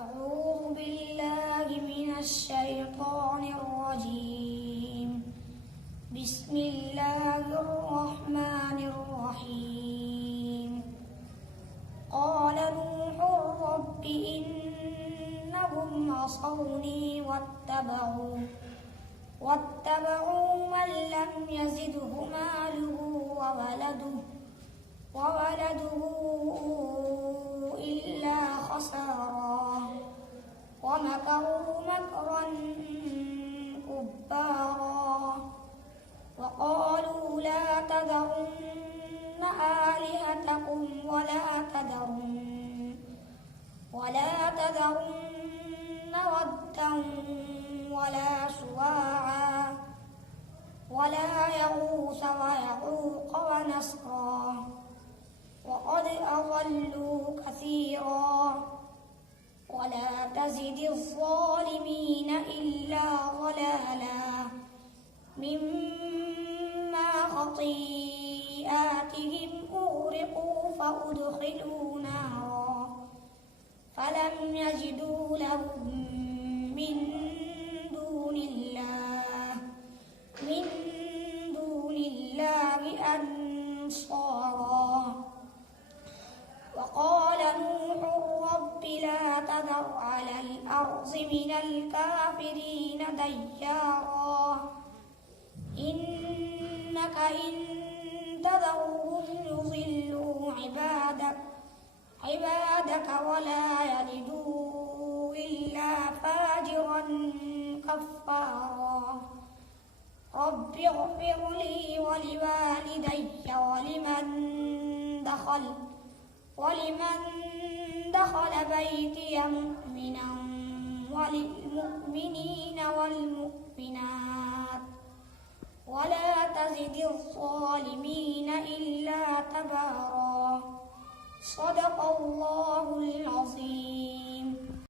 أعوذ بالله من الشيطان الرجيم. بسم الله الرحمن الرحيم. قال نوح رب إنهم عصوني واتبعوا من لم يزده ماله وولده إلا خسارا ومكروا مكرا كبارا وقالوا لا تذرن آلهتكم ولا تذرن ودا ولا سواعا ولا يغوث ويعوق ونسرا وقد أضلوا كثيرا ولا تزد الظالمين إلا ضلالا مما خطيئاتهم أغرقوا فأدخلوا نارا فلم يجدوا لهم من دون الله أنصارا. وقال نوح رب لا تذر على الأرض من الكافرين ديارا إنك إن تذرهم يضلوا عبادك ولا يلدوا إلا فاجرا كفارا. رب اغفر لي ولوالدي ولمن دخل بيتي مؤمنا وللمؤمنين والمؤمنات ولا تزد الظالمين إلا تبارا. صدق الله